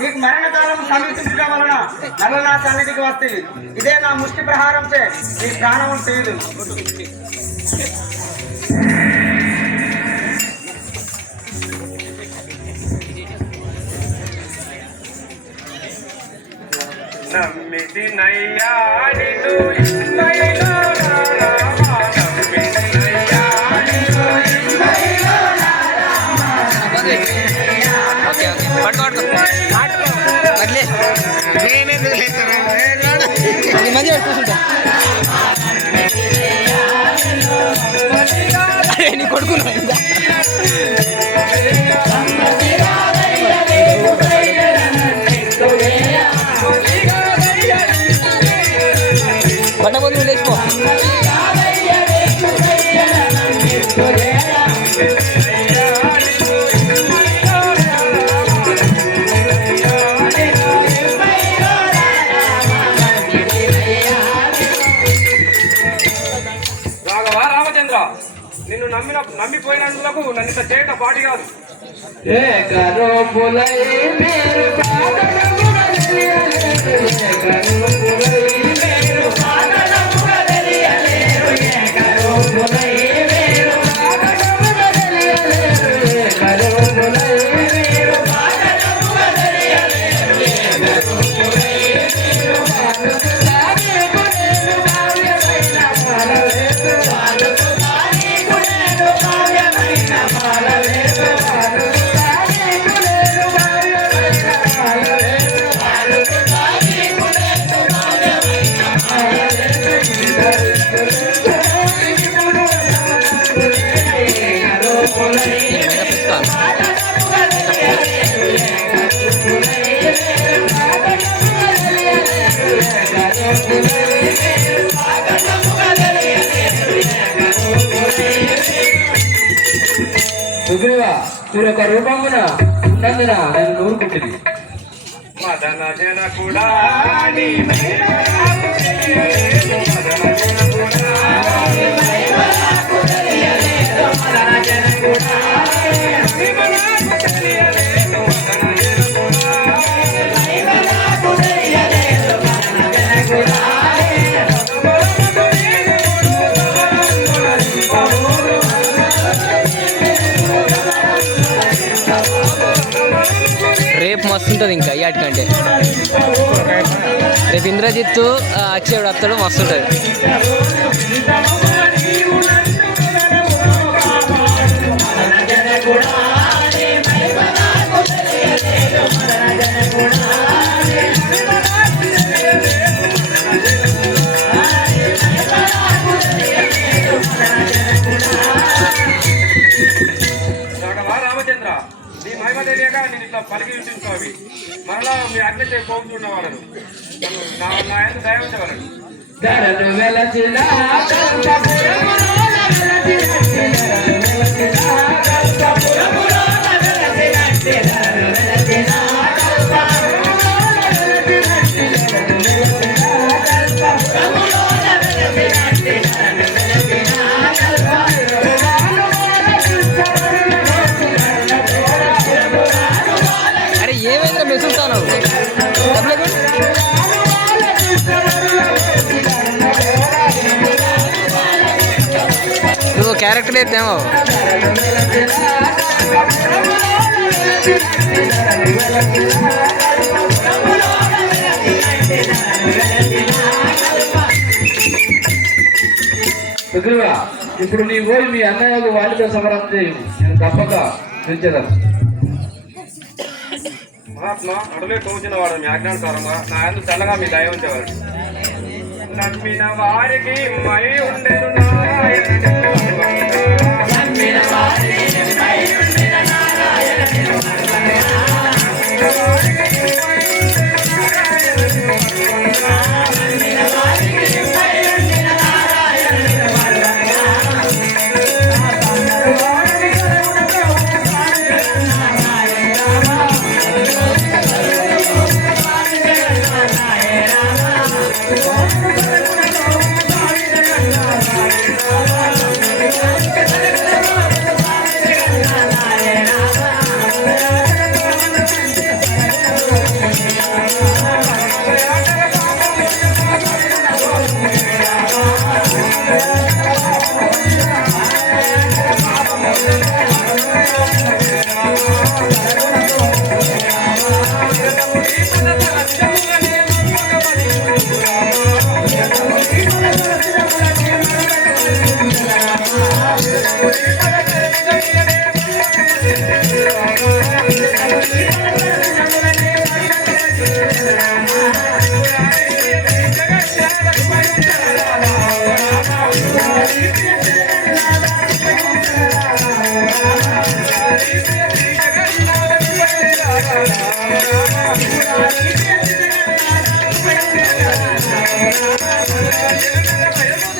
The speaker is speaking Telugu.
నీకు మరణకాలం సమీపించడం వలన మళ్ళీ నా సన్నిధికి వస్తుంది. ఇదే నా ముష్టి ప్రహారంచే నీ ప్రాణం చేయదు. నమ్మిది నయ్యాడిదు నీ కొడుకు పట్టబోదు లేచిపో. నిన్ను నమ్మిపోయినందులకు నన్ను ఇంత చేయట పాటి కాదు. యొక్క రూపమున ఉన్నందున నేను నూరుకుంటుంది. మదన జన కూడా రేపు మస్తు ఉంటుంది. ఇంకా వాటికంటే రేపు ఇంద్రజిత్తు అక్షయుడు వస్తాడు, మస్తు ఉంటుంది. రామచంద్ర, నీ మహిమదేవిగా నేను ఇట్లా పలికి ఉంచుకోవి. మరలా మీ అగ్ని పోతున్న వాళ్ళను నా ఎంత దయవంచవలను. అరే ఏమైందా మెసులుతాను నువ్వు క్యారెక్టర్ అయితేమో. ఇప్పుడు నీ పోయి మీ అన్నయ్యకు వాళ్ళతో సమరం చేయు, నేను తప్పక పెంచదాను. మహాత్మా అడలే తోచిన వాడు మీ ఆజ్ఞానుసారంగా నా ఎందుకు చల్లగా మీ దయ ఉంచేవాడు. నమ్మిన వారికి మై ఉండేను జగన్నాథ